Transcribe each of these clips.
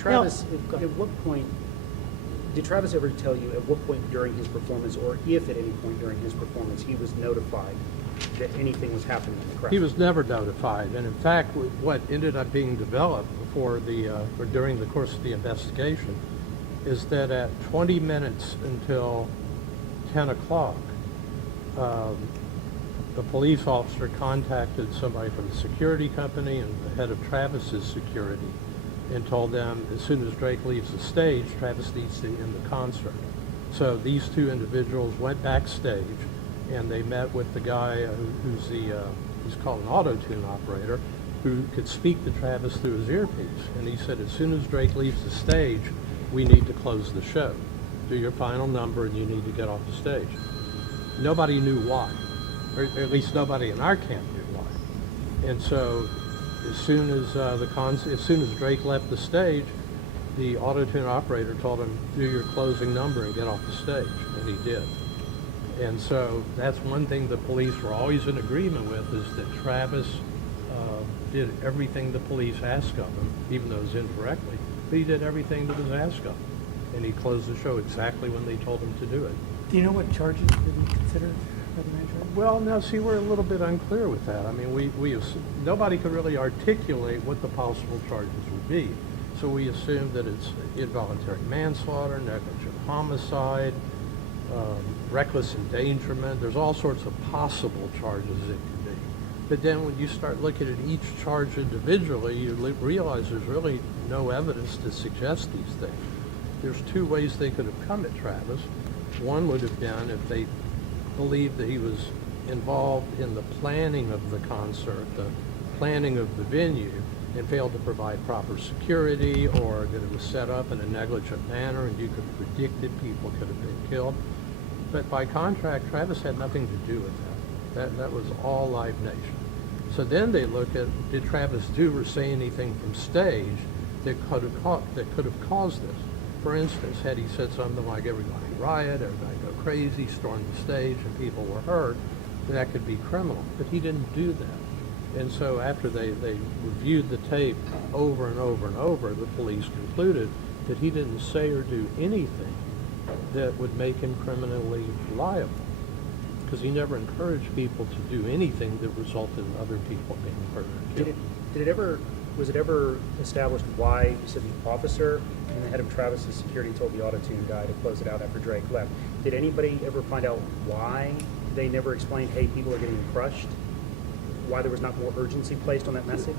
Travis, at what point, did Travis ever tell you at what point during his performance, or if at any point during his performance, he was notified that anything was happening in the crowd? He was never notified, and in fact, what ended up being developed or during the course of the investigation is that at 20 minutes until 10 o'clock, the police officer contacted somebody from the security company and the head of Travis's security and told them as soon as Drake leaves the stage, Travis needs to end the concert. So these two individuals went backstage and they met with the guy he's called an auto-tune operator, who could speak to Travis through his earpiece. And he said, as soon as Drake leaves the stage, we need to close the show. Do your final number and you need to get off the stage. Nobody knew why, or at least nobody in our camp knew why. And so as soon as Drake left the stage, the auto-tune operator told him, do your closing number and get off the stage, and he did. And so that's one thing the police were always in agreement with, is that Travis did everything the police asked of him, even though it was incorrectly, but he did everything that was asked of him. And he closed the show exactly when they told him to do it. Do you know what charges did he consider for the manager? Well, no, see, we're a little bit unclear with that. I mean, nobody could really articulate what the possible charges would be. So we assume that it's involuntary manslaughter, negligent homicide, reckless endangerment. There's all sorts of possible charges it could be. But then when you start looking at each charge individually, you realize there's really no evidence to suggest these things. There's two ways they could have come at Travis. One would have been if they believed that he was involved in the planning of the concert, the planning of the venue, and failed to provide proper security, or that it was set up in a negligent manner and you could have predicted people could have been killed. But by contract, Travis had nothing to do with that. That was all Live Nation. So then they look at, did Travis do or say anything from stage that could have caused this? For instance, had he said something like everybody riot, everybody go crazy, storm the stage, and people were hurt, that could be criminal. But he didn't do that. And so after they reviewed the tape over and over and over, the police concluded that he didn't say or do anything that would make him criminally liable, because he never encouraged people to do anything that resulted in other people being hurt or killed. Was it ever established why, you said the officer and the head of Travis's security told the auto-tune guy to close it out after Drake left? Did anybody ever find out why they never explained, hey, people are getting crushed? Why there was not more urgency placed on that message?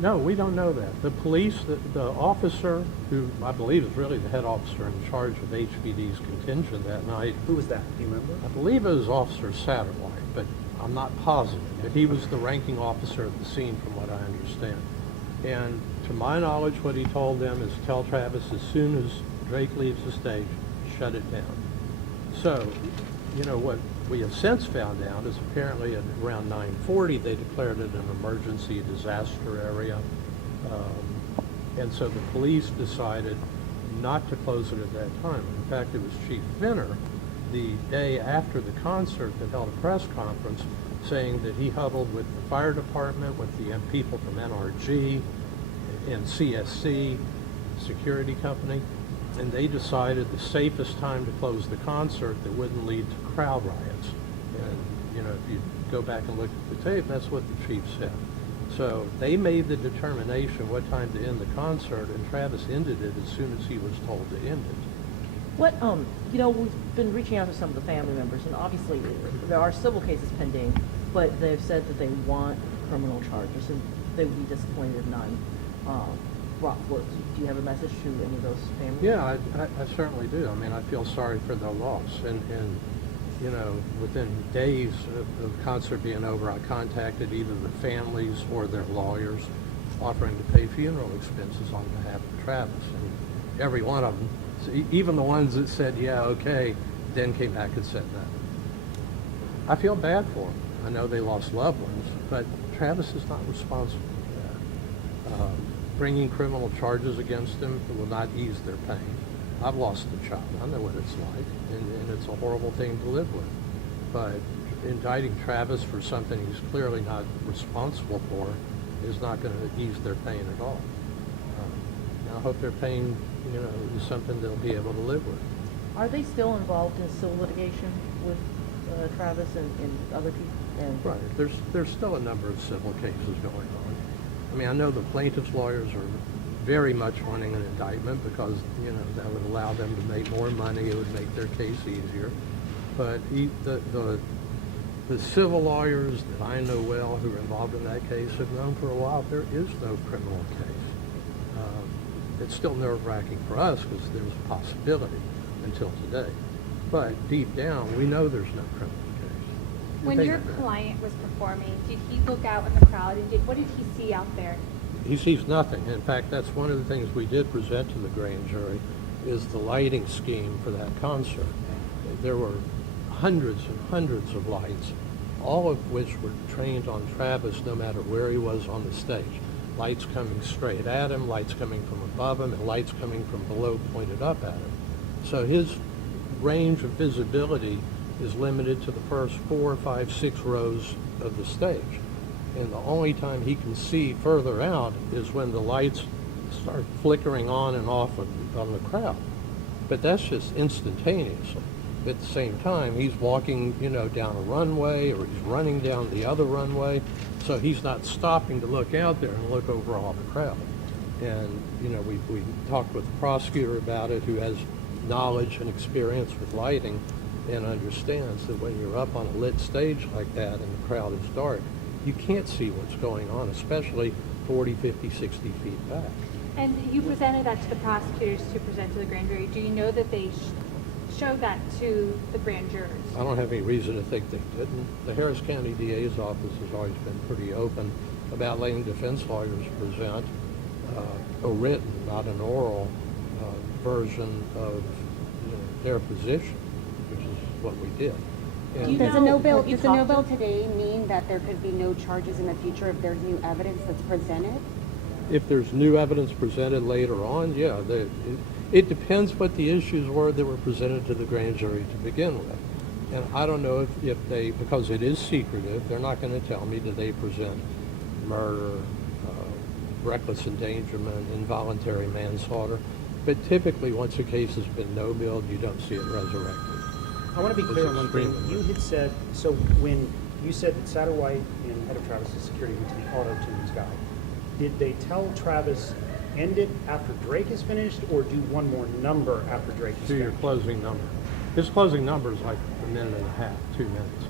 No, we don't know that. The police, the officer, who I believe is really the head officer in charge of HPD's contingent that night. Who was that? Do you remember? I believe it was Officer Satterwhite, but I'm not positive. But he was the ranking officer at the scene from what I understand. And to my knowledge, what he told them is tell Travis as soon as Drake leaves the stage, shut it down. So, you know, what we have since found out is apparently at around 9:40 they declared it an emergency disaster area. And so the police decided not to close it at that time. In fact, it was Chief Finner, the day after the concert, that held a press conference saying that he huddled with the fire department, with the people from NRG and CSC, security company, and they decided the safest time to close the concert that wouldn't lead to crowd riots. And, you know, if you go back and look at the tape, that's what the chief said. So they made the determination what time to end the concert, and Travis ended it as soon as he was told to end it. What, you know, we've been reaching out to some of the family members, and obviously there are civil cases pending, but they've said that they want criminal charges, and they would be disappointed if none brought forth. Do you have a message to any of those families? Yeah, I certainly do. I mean, I feel sorry for their loss. And you know, within days of the concert being over, I contacted either the families or their lawyers offering to pay funeral expenses on behalf of Travis. And every one of them, even the ones that said, yeah, okay, then came back and said no. I feel bad for them. I know they lost loved ones, but Travis is not responsible for that. Bringing criminal charges against them will not ease their pain. I've lost a child. I know what it's like, and it's a horrible thing to live with. But indicting Travis for something he's clearly not responsible for is not going to ease their pain at all. I hope their pain, is something they'll be able to live with. Are they still involved in civil litigation with Travis and other people? And Right. There's still a number of civil cases going on. I mean, I know the plaintiff's lawyers are very much wanting an indictment because, that would allow them to make more money. It would make their case easier. But the civil lawyers that I know well who are involved in that case have known for a while there is no criminal case. It's still nerve-wracking for us because there was a possibility until today. But deep down, we know there's no criminal case. When They your know that. client was performing, did he look out in the crowd and what did he see out there? He sees nothing. In fact, that's one of the things we did present to the grand jury is the lighting scheme for that concert. There were hundreds and hundreds of lights, all of which were trained on Travis no matter where he was on the stage. Lights coming straight at him, lights coming from above him, and lights coming from below pointed up at him. So his range of visibility is limited to the first 4, 5, 6 rows of the stage. And the only time he can see further out is when the lights start flickering on and off on the crowd. But that's just instantaneously. At the same time, he's walking, down a runway or he's running down the other runway. So he's not stopping to look out there and look over all the crowd. And, we talked with the prosecutor about it who has knowledge and experience with lighting and understands that when you're up on a lit stage like that and the crowd is dark, you can't see what's going on, especially 40, 50, 60 feet back. And you presented that to the prosecutors to present to the grand jury. Do you know that they showed that to the grand jurors? I don't have any reason to think they didn't. The Harris County DA's office has always been pretty open about letting defense lawyers present a written, not an oral, version of their position, which is what we did. And Do you Does know- a no bill, have you does a no talked bill to- today mean that there could be no charges in the future if there's new evidence that's presented? if there's new evidence presented later on, yeah, it depends what the issues were that were presented to the grand jury to begin with. And I don't know if they, because it is secretive, they're not going to tell me that they present murder, reckless endangerment, involuntary manslaughter. But typically, once a case has been no-billed, you don't see it resurrected. I want to be clear on one thing. extremely You rare. had said, so when you said that Satterwhite and head of Travis's security went to the auto tunes guy, did they tell Travis, end it after Drake is finished, or do one more number after Drake is Do your finished? closing number. His closing number is like a minute and a half, 2 minutes.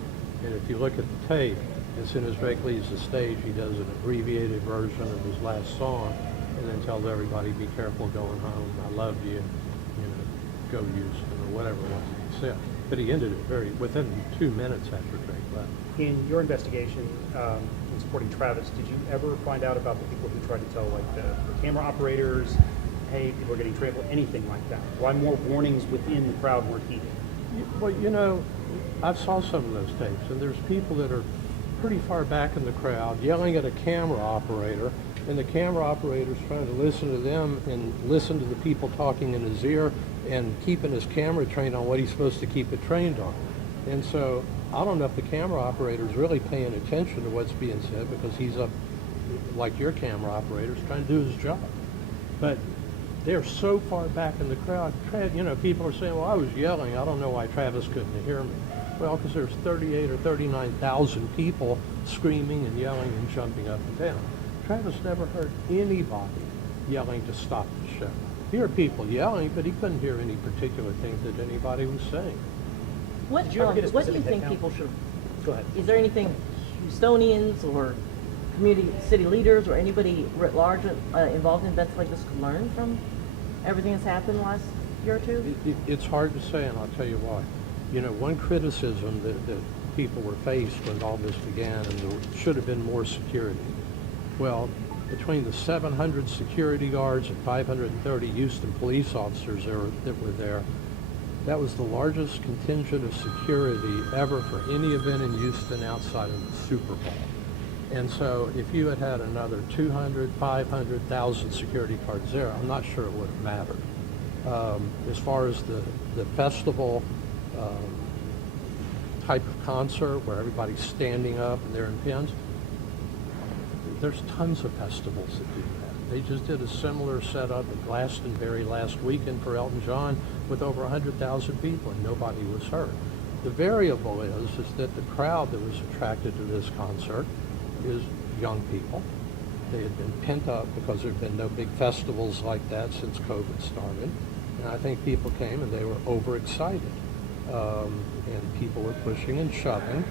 And if you look at the tape, as soon as Drake leaves the stage, he does an abbreviated version of his last song and then tells everybody, be careful going home, I love you, go Houston, or whatever it was he said. But he ended it within 2 minutes after Drake left. In your investigation in supporting Travis, did you ever find out about the people who tried to tell, like the camera operators, hey, people are getting trampled, anything like that? Why more warnings within the crowd weren't heeded? Well, I saw some of those tapes, and there's people that are pretty far back in the crowd yelling at a camera operator, and the camera operator's trying to listen to them and listen to the people talking in his ear and keeping his camera trained on what he's supposed to keep it trained on. And so I don't know if the camera operator is really paying attention to what's being said, because he's up, like your camera operator, is trying to do his job. But they're so far back in the crowd. People are saying, well, I was yelling. I don't know why Travis couldn't hear me. Well, because there's 38 or 39,000 people screaming and yelling and jumping up and down. Travis never heard anybody yelling to stop the show. He heard people yelling, but he couldn't hear any particular thing that anybody was saying. What, Did you ever get a what do you specific think head count? people should, Go ahead. is there anything Houstonians or community, city leaders or anybody writ large involved in events like this could learn from everything that's happened the last year or two? It's hard to say, and I'll tell you why. One criticism that people were faced when all this began, and there should have been more security. Well, between the 700 security guards and 530 Houston police officers that were there, that was the largest contingent of security ever for any event in Houston outside of the Super Bowl. And so if you had had another 200, 500, 1,000 security guards there, I'm not sure it would have mattered. As far as the festival type of concert where everybody's standing up and they're in pins, there's tons of festivals that do that. They just did a similar setup at Glastonbury last weekend for Elton John with over 100,000 people, and nobody was hurt. The variable is that the crowd that was attracted to this concert is young people. They had been pent up because there had been no big festivals like that since COVID started. And I think people came and they were overexcited. And people were pushing and shoving.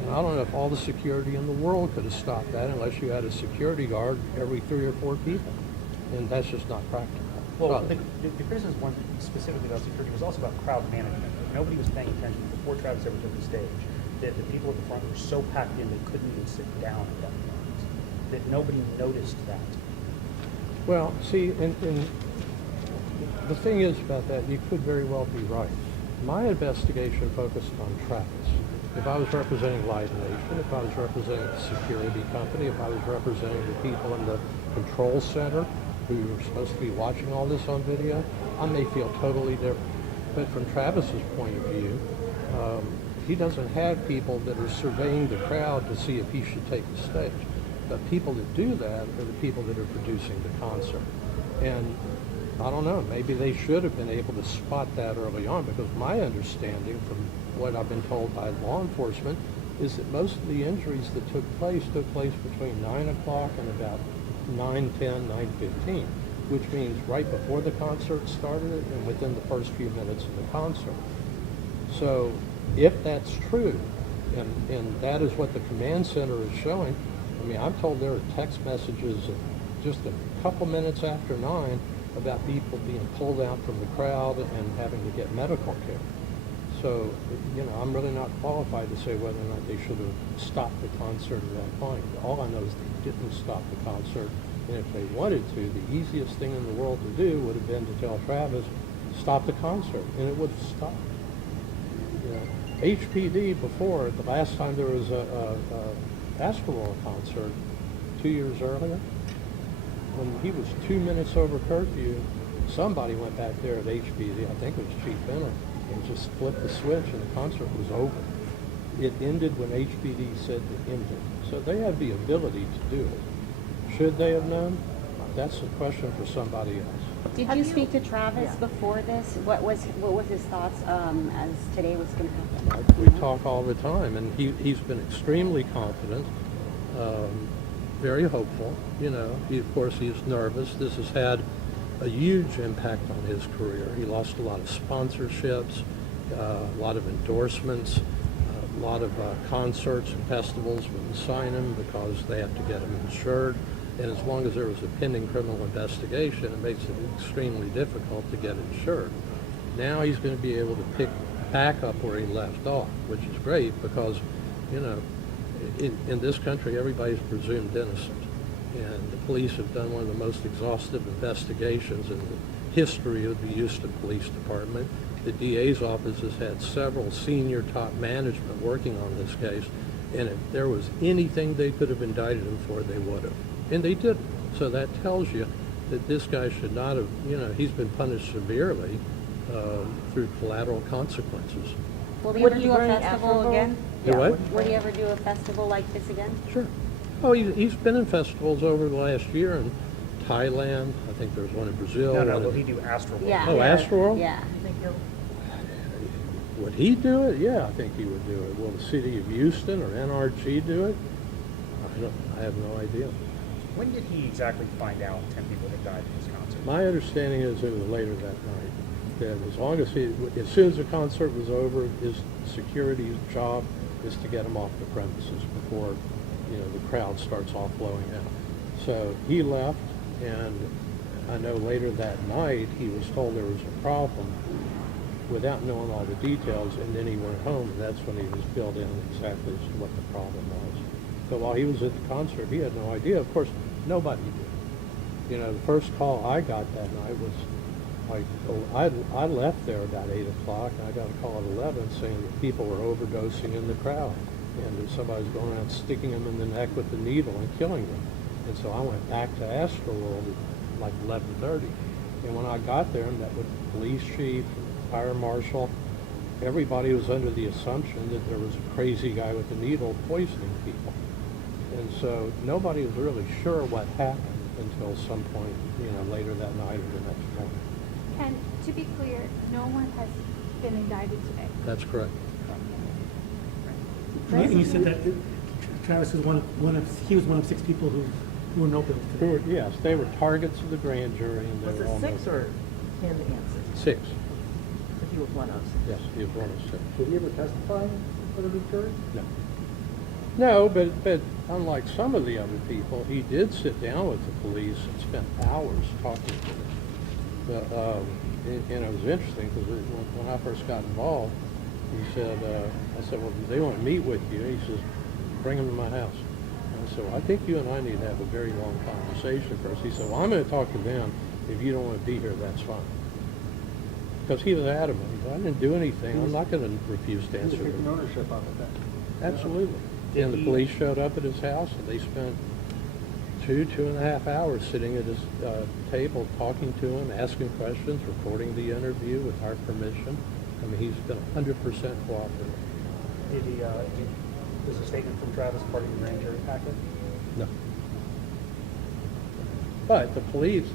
And I don't know if all the security in the world could have stopped that unless you had a security guard every 3 or 4 people. And that's just not practical. Well, the criticism wasn't specifically about security, it was also about crowd management. Nobody was paying attention before Travis ever took the stage. That the people at the front were so packed in they couldn't even sit down at that point. That nobody noticed that. Well, see, and the thing is about that, you could very well be right. My investigation focused on Travis. If I was representing Live Nation, if I was representing a security company, if I was representing the people in the control center who are supposed to be watching all this on video, I may feel totally different. But from Travis's point of view, he doesn't have people that are surveying the crowd to see if he should take the stage. The people that do that are the people that are producing the concert. And I don't know, maybe they should have been able to spot that early on, because my understanding from what I've been told by law enforcement is that most of the injuries that took place between 9 o'clock and about 9:10, 9:15, which means right before the concert started and within the first few minutes of the concert. So if that's true, and that is what the command center is showing, I mean, I'm told there are text messages just a couple minutes after 9 about people being pulled out from the crowd and having to get medical care. So, you know, I'm really not qualified to say whether or not they should have stopped the concert at that point. All I know is they didn't stop the concert, and if they wanted to, the easiest thing in the world to do would have been to tell Travis, stop the concert, and it would have stopped. You know, HPD before, the last time there was a Astroworld concert 2 years earlier, when he was 2 minutes over curfew, somebody went back there at HPD, I think it was Chief Benner, and just flipped the switch and the concert was over. It ended when HPD said it ended. So they have the ability to do it. Should they have known? That's a question for somebody else. Did you speak to Travis before this? What was his thoughts as today was going to happen? We talk all the time, and he's been extremely confident, very hopeful. You know, of course, he's nervous. This has had a huge impact on his career. He lost a lot of sponsorships, a lot of endorsements, a lot of concerts and festivals wouldn't sign him because they have to get him insured. And as long as there was a pending criminal investigation, it makes it extremely difficult to get insured. Now he's going to be able to pick back up where he left off, which is great because, you know, in this country, everybody's presumed innocent. And the police have done one of the most exhaustive investigations in the history of the Houston Police Department. The DA's office has had several senior top management working on this case, and if there was anything they could have indicted him for, they would have. And they didn't. So that tells you that this guy should not have, you know, he's been punished severely through collateral consequences. Will he Would ever he do a bring festival Astroworld? again? Do what? Will he ever do a festival like this again? Sure. Oh, he's been in festivals over the last year in Thailand. I think there's one in Brazil. No, one will in- he do Astroworld? Yeah. Oh, Astroworld? Yeah. You think he'll? Would he do it? Yeah, I think he would do it. Will the city of Houston or NRG do it? I have no idea. When did he exactly find out 10 people had died at his concert? My understanding is it was later that night. That as soon as the concert was over, his security job is to get him off the premises before, you know, the crowd starts offloading out. So he left, and I know later that night he was told there was a problem without knowing all the details, and then he went home, and that's when he was filled in exactly as to what the problem was. So while he was at the concert, he had no idea. Of course, nobody did. You know, the first call I got that night was like, I left there about 8 o'clock, and I got a call at 11 saying that people were overdosing in the crowd, and that somebody was going around sticking them in the neck with the needle and killing them. And so I went back to Astroworld at like 11:30. And when I got there and met with the police chief, fire marshal, everybody was under the assumption that there was a crazy guy with a needle poisoning people. And so nobody was really sure what happened. until some point, later that night or the next morning. Ken, to be clear, no one has been indicted today. That's correct. And you said that Travis is he was one of 6 people who were no bills today. Yes, they were targets of the grand jury, and they Was were it all 6 no- or him and 6? 6. So he was one of 6. Yes, he was one of 6. Did he ever testify for the jury? No. No, but unlike some of the other people, he did sit down with the police and spent hours talking to them. And it was interesting because when I first got involved, he said, I said, well, they want to meet with you. He says, bring them to my house. And I said, well, I think you and I need to have a very long conversation first. He said, well, I'm going to talk to them. If you don't want to be here, that's fine. Because he was adamant. He said, I didn't do anything. I'm not going to refuse to He was answer taking them. ownership of it then. Absolutely. Did And the he- police showed up at his house, and they spent 2.5 hours sitting at his table, talking to him, asking questions, recording the interview with our permission. I mean, he's been 100% cooperative. Did he, was a statement from Travis part of the grand jury packet? No. But the police,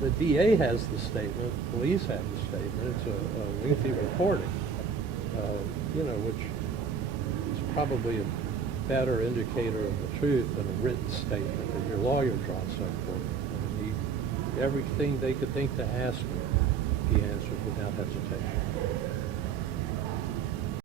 the DA has the statement, the police have the statement. It's a lengthy recording, which is probably a better indicator of the truth than a written statement that your lawyer draws up for you. I mean, everything they could think to ask him, he answered without hesitation.